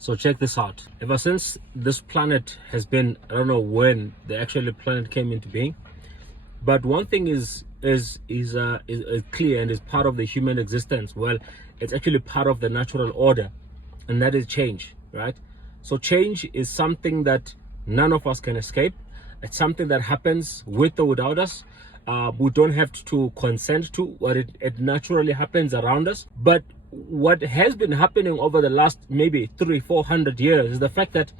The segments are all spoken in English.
So check this out. Ever since this planet has been, I don't know when the actual planet came into being, but one thing is clear and is part of the human existence. Well, it's actually part of the natural order, and that is change, right? So change is something that none of us can escape. It's something that happens with or without us. We don't have to consent to what it naturally happens around us. But what has been happening over the last maybe 300-400 years is the fact that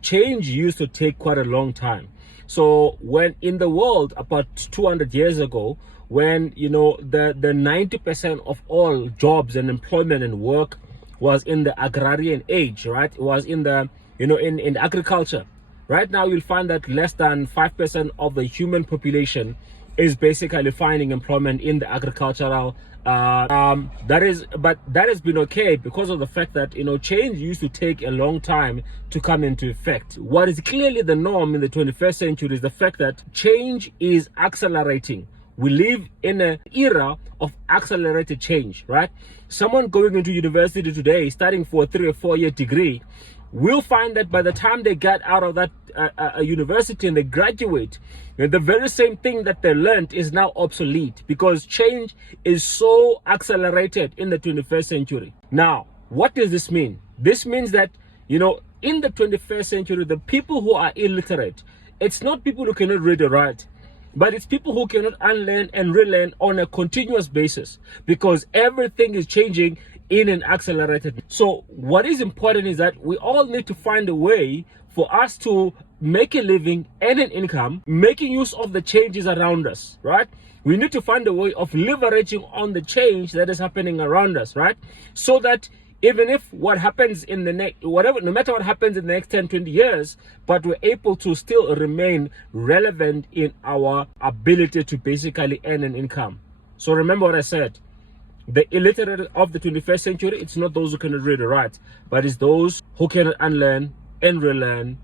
change used to take quite a long time. So when in the world about 200 years ago, when the 90% of all jobs and employment and work was in the agrarian age, right? It was in the in agriculture. Right now you'll find that less than 5% of the human population is basically finding employment in the agricultural that has been okay because of the fact that change used to take a long time to come into effect. What is clearly the norm in the 21st century is the fact that change is accelerating. We live in an era of accelerated change, right? Someone going into university today, starting for a 3 or 4 year degree, will find that by the time they get out of that university and they graduate, the very same thing that they learned is now obsolete because change is so accelerated in the 21st century. Now, what does this mean? This means that, in the 21st century, the people who are illiterate, it's not people who cannot read or write, but it's people who cannot unlearn and relearn on a continuous basis because everything is changing in an accelerated. So what is important is that we all need to find a way for us to make a living and an income, making use of the changes around us, right? We need to find a way of leveraging on the change that is happening around us, right? So that even if what happens in the next, no matter what happens in the next 10-20 years, but we're able to still remain relevant in our ability to basically earn an income. So remember what I said. The illiterate of the 21st century, it's not those who cannot read or write, but it's those who cannot unlearn and relearn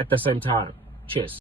at the same time. Cheers.